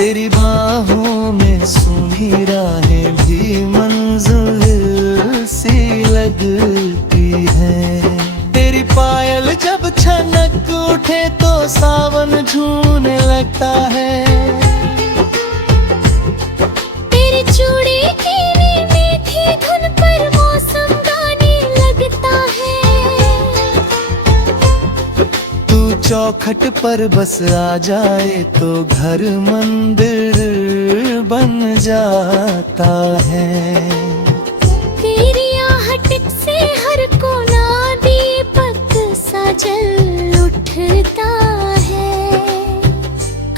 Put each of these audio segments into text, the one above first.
तेरी बाहों में सूनी राहें भी मंजिल सी लगती है। तेरी पायल जब छनक उठे तो सावन झूमने लगता है। तेरी चूड़ी की मीठी धुन पर मौसम गाने लगता है। तू चौखट पर बस आ जाए तो घर मंदिर बन जाता है। तेरी आहट से हर कोना दीपक सा जल उठता है।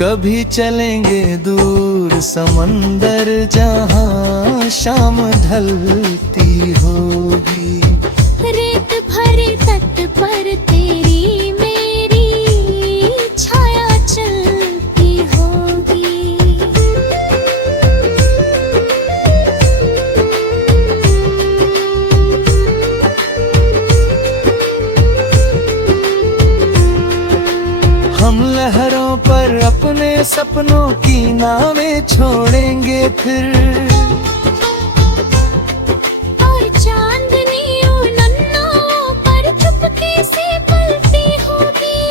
कभी चलेंगे दूर समंदर जहाँ शाम ढलती होगी। रेत भरे तट पर तेरी मेरी छाया चलती होगी। हम लहरों पर अपने सपनों की नावें छोड़ेंगे फिर। और चांदनी नन्नाओं पर चुपके से पलती होगी।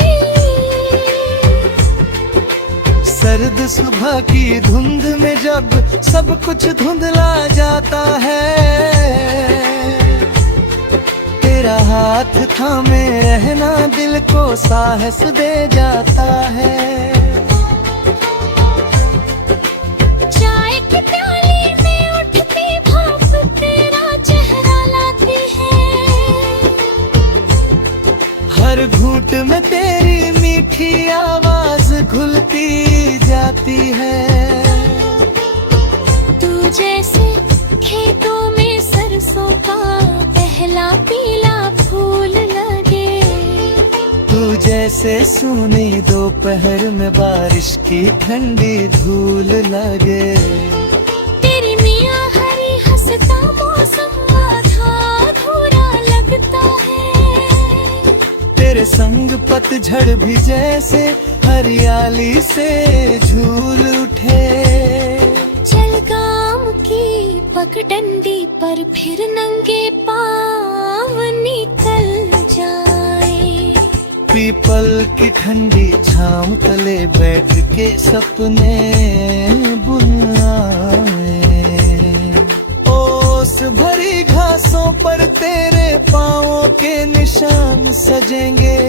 सर्द सुबह की धुंध में जब सब कुछ धुंधला जाता है। तेरा हाथ थामे रहना दिल को साहस दे जाता है। चाय की प्याली में उठती भाप तेरा चेहरा लाती है। हर घूंट में तेरी मीठी आवाज घुलती जाती है। तू जैसे खेतों में सरसों का पहला पीला फूल लगे। तू जैसे सूनी दोपहर में बारिश की ठंडी धूल लगे। तेरी मियाँ हरी हंसता मौसम आधा अधूरा लगता है। तेरे संग पतझड़ भी जैसे हरियाली से झूल उठे। चल गाम की पगडंडी पर फिर नंगे पाँव निकल जाए। पीपल की ठंडी छांव तले बैठ के सपने बुनाए। ओस भरी घासों पर तेरे पाँवों के निशान सजेंगे।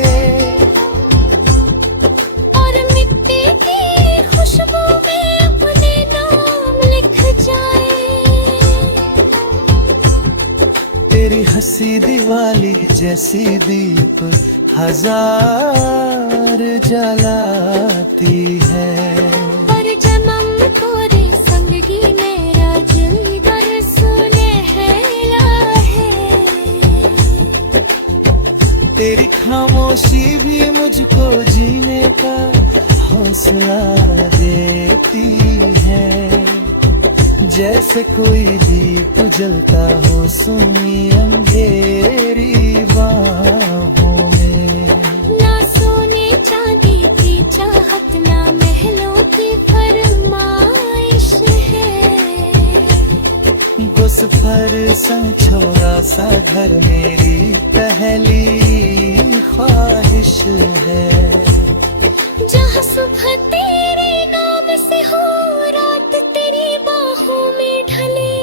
और मिट्टी की खुशबू में अपने नाम लिख जाए। तेरी हंसी दिवाली जैसी दीप हजार जलाती है। पर जन्म तोरे संगी मेरा जिगर सुनहला है। तेरी खामोशी भी मुझको जीने का हौसला देती है। जैसे कोई दीप जलता हो सुनी अंधेरी बाहों में। ना सोने चांदी की चाहत ना महलों की फरमाइश है। गुस्फर संग छोरा सा घर मेरी पहली ख्वाहिश है। जहाँ सुबह तेरे नाम से हो रात तेरी बाहों में ढले।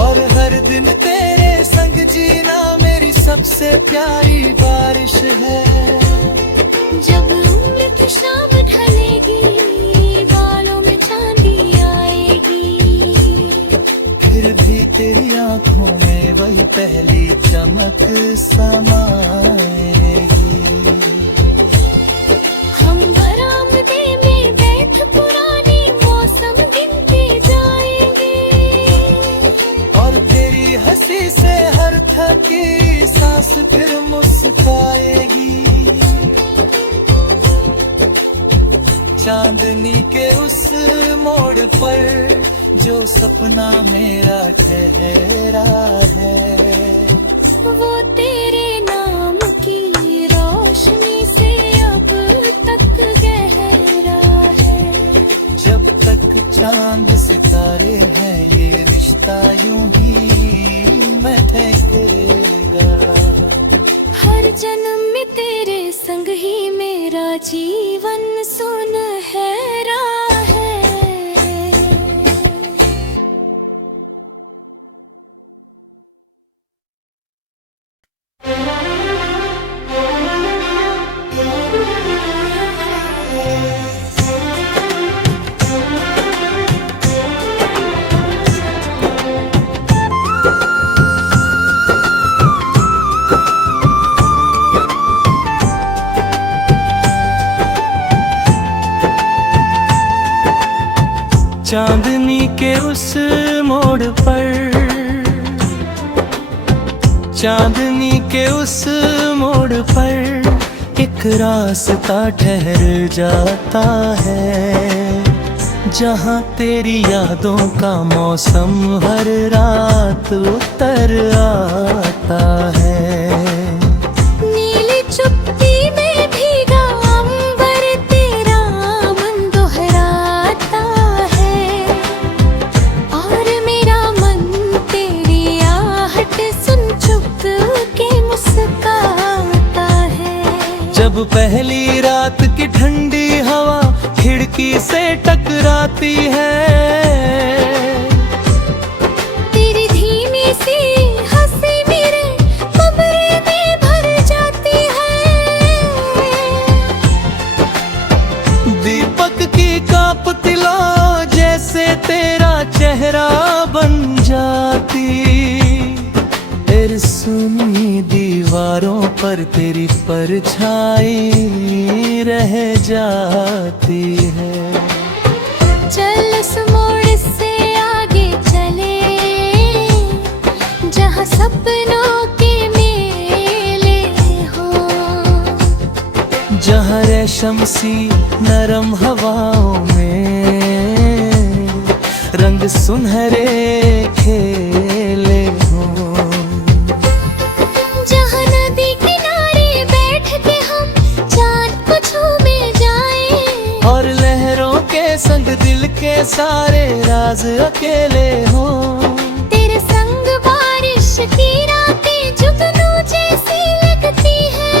और हर दिन तेरे संग जीना मेरी सबसे प्यारी बारिश है। जब उम्र की शाम ढलेगी बालों में चांदी आएगी। फिर भी तेरी आंखों में वही पहली चमक समाएगी। हम बरामदे में बैठ पुरानी मौसम गिनते जाएंगे। और तेरी हंसी से हर थकी सांस फिर मुस्काएगी। चांदनी के उस मोड़ पर जो सपना मेरा ठहरा है। वो तेरे नाम की रोशनी से अब तक गहरा है। चांद सितारे हैं, ये रिश्ता यूं ही महकेगा। हर जन्म में तेरे संग ही मेरा जीवन सुनहरा है। चांदनी के उस मोड़ पर, चांदनी के उस मोड़ पर एक रास्ता ठहर जाता है, जहाँ तेरी यादों का मौसम हर रात उतर आता है। नीली चुप्पी में भीगा अंबर तेरा मन दोहराता है, और मेरा मन तेरी आहट सुन चुप के मुस्कुराता है। जब पहली रात की ठंडी हवा खिड़की से टकराती है, तेरी धीमी सी हंसी मेरे कमरे में भर जाती है। दीपक की कांपती लौ जैसे तेरा चेहरा बन जाती, तेरी सुनी दीवारों पर तेरी परछाई रह जाती है। चल इस मोड़ से आगे चले, जहाँ सपनों के मेले हो, जहाँ रेशम सी नरम हवाओं में रंग सुनहरे खेले हों, जहाँ नदी किनारे बैठ के हम चाँद को छूने जाएं, और लहरों के संग दिल के सारे राज अकेले हों। तेरे संग बारिश की रातें जुगनू जैसी लगती है,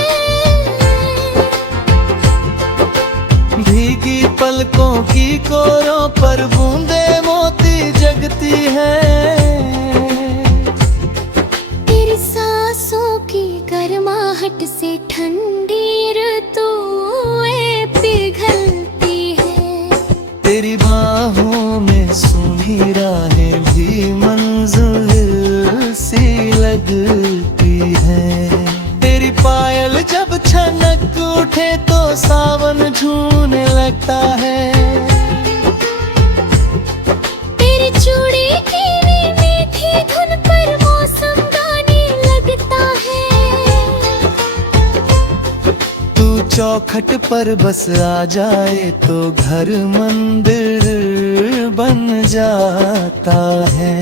भीगी पलकों की कोरों पर बूंदे मोती जगती है। तेरी सांसों की गर्माहट से ठंडी ऋतुएं पिघलती है, तेरी बाहों में सूनी राहें भी मंजिल सी लगती है। तेरी पायल जब छनक उठे तो सावन झूमने लगता है। तेरी चूड़ी की मीठी धुन पर मौसम गाने लगता है। तू चौखट पर बस आ जाए तो घर मंदिर बन जाता है।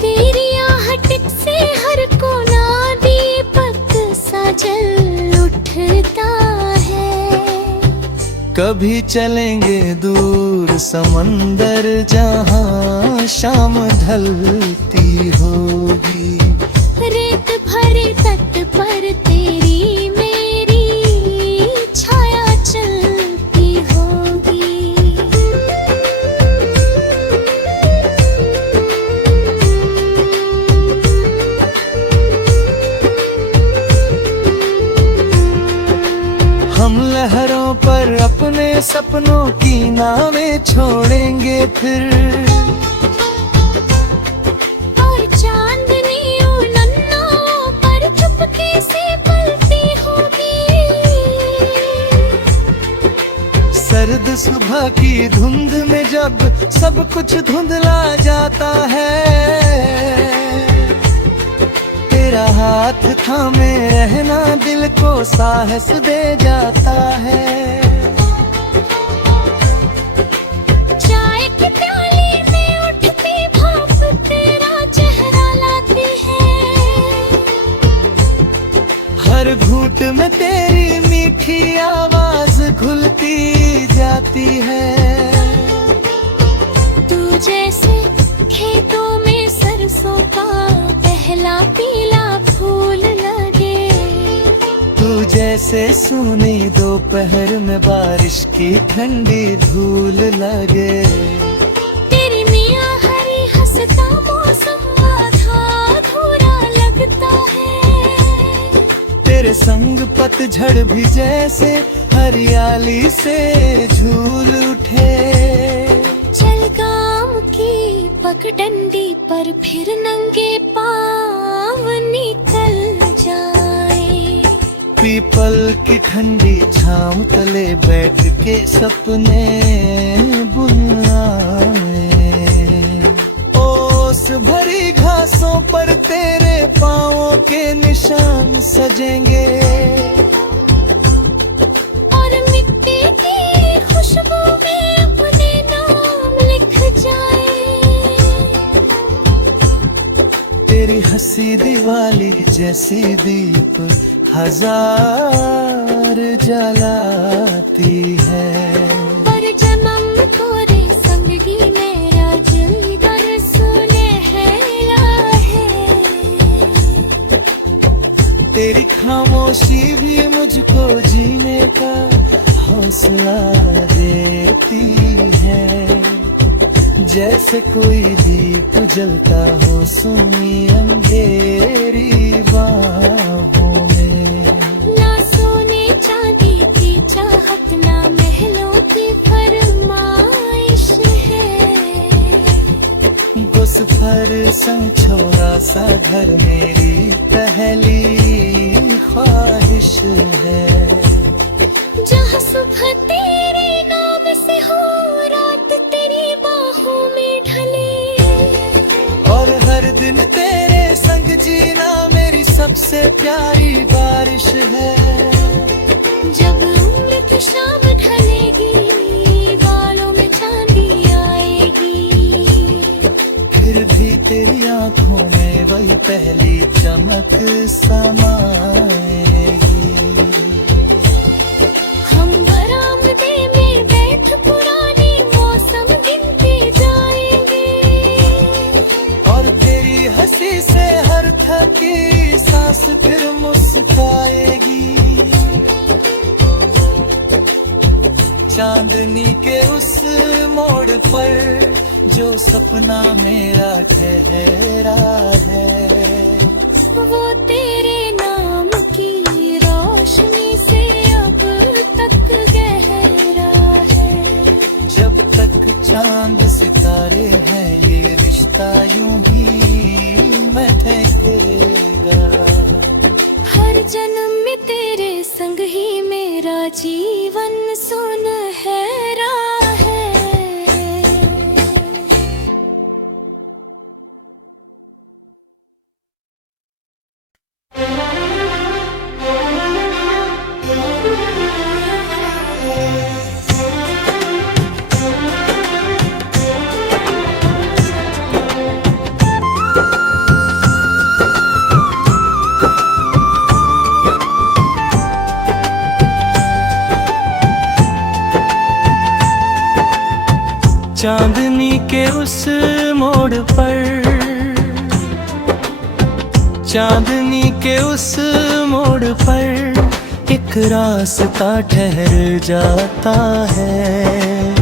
तेरी आहट से हर कोना दीपक सा जल उठता है। कभी चलेंगे दूर समंदर जहाँ शाम ढलती होगी, रेत भरे तट पर तेरी मेरी छाया चलती होगी। हम लहरों पर अपने सपनों की नावें छोड़ेंगे फिर, और चांदनी उन नन्हाओं पर चुपके से पलती होगी। सर्द सुबह की धुंध में जब सब कुछ धुंधला जाता है, तेरा हाथ थामे रहना दिल को साहस दे जाता है। चाय की प्याली में उठती भाप तेरा चेहरा लाती है, हर घूंट में तेरी मीठी आवाज घुलती जाती है। खेतों में सरसों का पहला पीला फूल लगे। तू जैसे सूनी दोपहर में बारिश की ठंडी धूल लगे। तेरी मियाँ हरी हंसता मौसम आधा अधूरा लगता है। तेरे संग पतझड़ भी जैसे हरियाली से झूल उठे। चल गाँव की पगडंडी पर फिर नंगे पाँव निकल जाए। पीपल की ठंडी छांव तले बैठ के सपने बुनाए। ओस भरी घासों पर तेरे पाँवों के निशान सजेंगे। और मिट्टी की खुशबू में अपने नाम लिख जाए। तेरी हंसी दिवाली जैसी दीप हजार जलाती है। पर जन्म तोरे संगी मेरा जिगर सुनहरा है। तेरी खामोशी भी मुझको जीने का हौसला देती है। जैसे कोई दीप जलता हो सुनी अंधेरी बाहों में। ना सोने चांदी की चाहत ना महलों की फरमाइश है। गुस्फर संग छोरा सा घर मेरी पहली ख्वाहिश है। जहाँ सुबह तेरे नाम से हो रात तेरी बाहों में ढले। और हर दिन तेरे संग जीना मेरी सबसे प्यारी बारिश है। जब अमृत शाम ढलेगी बालों में चांदी आएगी। फिर भी तेरी आंखों में वही पहली चमक समाएगी। हम बरामदे में बैठ पुरानी मौसम गिनते जाएंगे। और तेरी हंसी से हर थकी सांस फिर मुस्काएगी। चांदनी के उस मोड़ पर जो सपना मेरा ठहरा है। वो तेरे नाम की रोशनी से अब तक गहरा है। जब तक चांद सितारे हैं ये रिश्ता यूं ही महकेगा। हर जन्म में तेरे संग ही मेरा जीवन सुनहरा है। चांदनी के उस मोड़ पर, चांदनी के उस मोड़ पर एक रास्ता ठहर जाता है।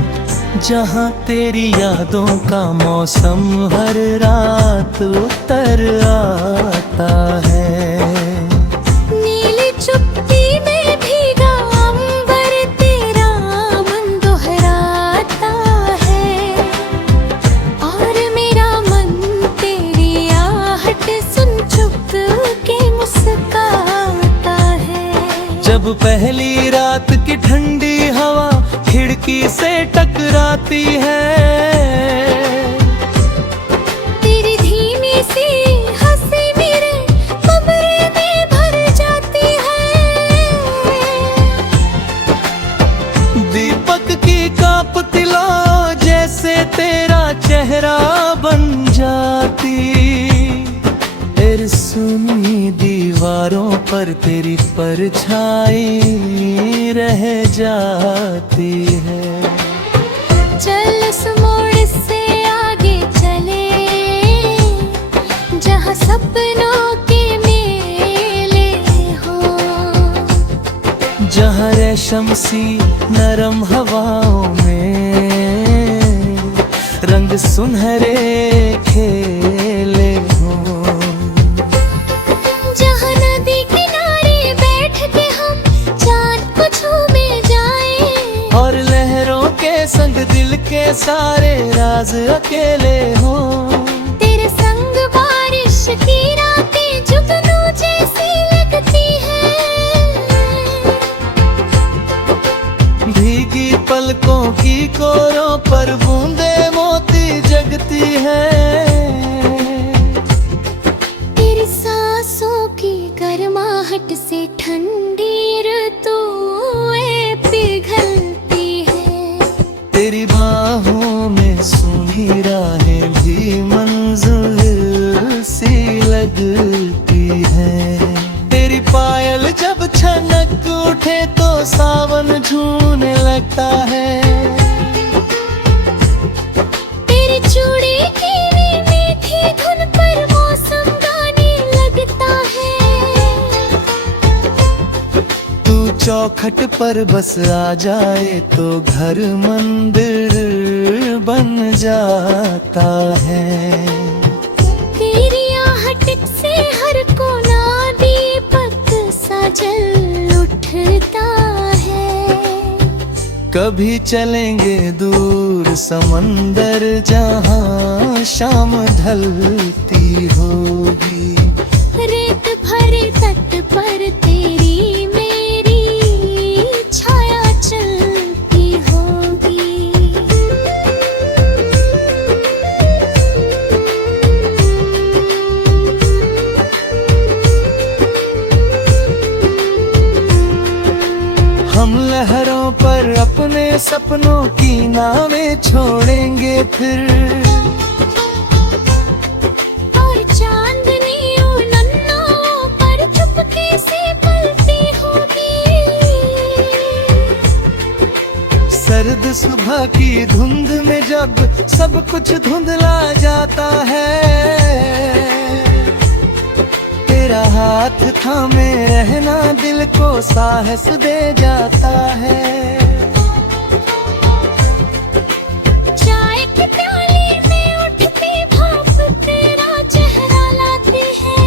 जहाँ तेरी यादों का मौसम हर रात उतर आता है। नीली चुप्पी में भीगा अंबर तेरा मन दोहराता है। और मेरा मन तेरी आहट सुन चुप के मुस्काता है। जब पहली रात की ठंडी हवा खिड़की से टकराती है। तेरी धीमी सी हंसी मेरे कमरे में भर जाती है। दीपक की कांपती लौ जैसे तेरा चेहरा बन जाती। तेरी सुनी दीवारों पर तेरी परछाई रह जाती है। चल इस मोड़ से आगे चले सी नरम हवाओं में रंग सुनहरे खेले हों। जहाँ नदी किनारे बैठ के हम चांद को छूने जाएं, और लहरों के संग दिल के सारे राज अकेले हों। तेरे संग बारिश की रातें जुगनू जैसी लगती है, भीगी पलकों की कोरों पर बूंदे मोती जगती है। तेरी सांसों की गर्माहट से ठंडी ऋतुएं पिघलती है। तेरी बाहों में सूनी राहें भी मंजिल सी लगती है। तेरी पायल जब छनक उठे तो सावन झूमने लगता है। तेरी चूड़ी की मीठी धुन पर मौसम गाने लगता है। तू चौखट पर बस आ जाए तो घर मंदिर बन जाता है। तेरी आहट से हर कोना दीपक सा जल उठता है। कभी चलेंगे दूर समंदर जहाँ शाम ढलती होगी। रेत भरे तट पर तेरी मेरी छाया चलती होगी। हम लहरों पर अपने सपनों की नावें छोड़ेंगे फिर, और चांदनियों नन्नाओं पर चुपके से पलती होगी। सर्द सुबह की धुंध में जब सब कुछ धुंधला जाता है, तेरा हाथ थामे रहना दिल को साहस दे जाता है। चाय की प्याली में उठती भाप तेरा चेहरा लाती है।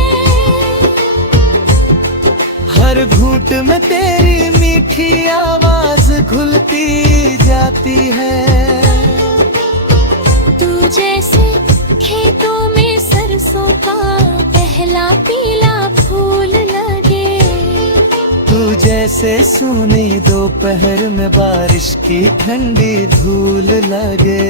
हर घूंट में तेरी मीठी आवाज घुलती जाती है। तू जैसे खेतों में सरसों का पहला पीला फूल लगे, तू जैसे सुनी दोपहर में बारिश की ठंडी धूल लगे।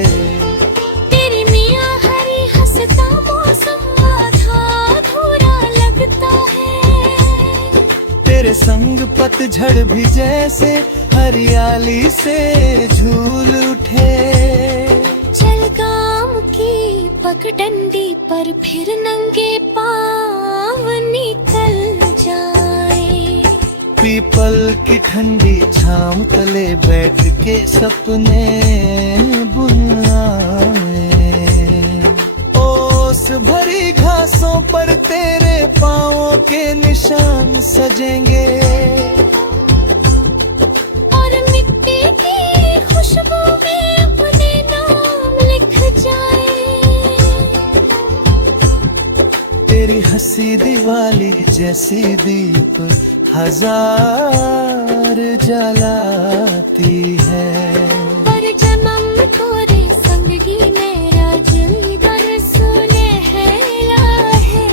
तेरी मियाँ हरी हंसता मौसम आधा अधूरा लगता है। तेरे संग पतझड़ भी जैसे हरियाली से झूल उठे। चल गाम की पगडंडी पर फिर नंगे पाँव निकल जाए। पीपल की ठंडी छांव तले बैठ के सपने बुनाए। ओस भरी घासों पर तेरे पाँवों के निशान सजेंगे। और मिट्टी की खुशबू में अपने नाम लिख जाए। तेरी हंसी दिवाली जैसी दीप हजार जलाती है। पर जन्म तोरे संगी मेरा जिंदर सुनहरा है।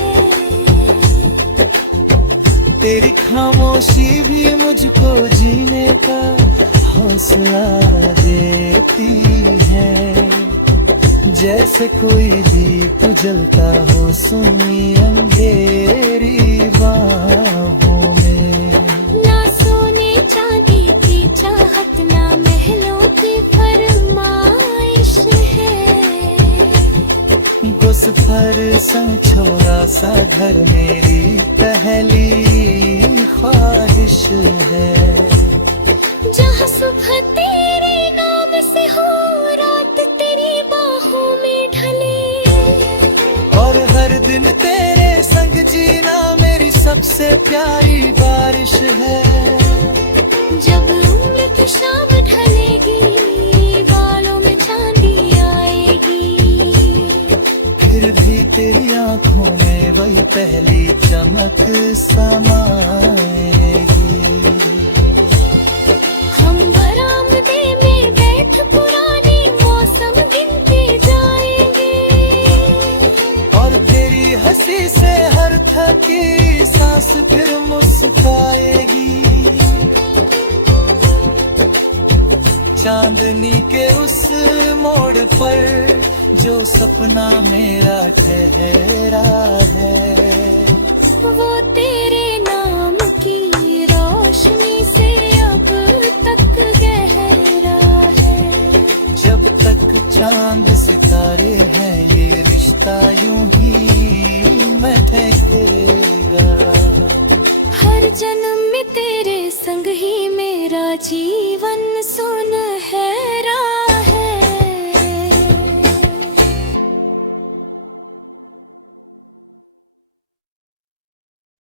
तेरी खामोशी भी मुझको जीने का हौसला देती है। जैसे कोई दीप जलता हो सुनी अंधेरी बाहों में। ना सोने चांदी की चाहत, ना महलों की फरमाइश है। गुस्फर संग छोरा सा घर मेरी पहली ख्वाहिश है। जहाँ सुबह तेरे नाम से हो, रात तेरी बाहों में ढले। और हर दिन तेरे संग जीना मेरी सबसे प्यारी बारिश है। जब उम्र की शाम ढलेगी, बालों में चांदी आएगी। फिर भी तेरी आंखों में वही पहली चमक समाएगी। हम बरामदे में बैठ पुरानी मौसम गिनते जाएंगे। और तेरी हंसी से हर थकी सांस फिर मुस्काएगी। चांदनी के उस मोड़ पर जो सपना मेरा ठहरा है, वो तेरे नाम की रोशनी से अब तक गहरा है। जब तक चांद सितारे हैं ये रिश्ता यूं ही महकेगा। हर जन्म में तेरे संग ही मेरा जी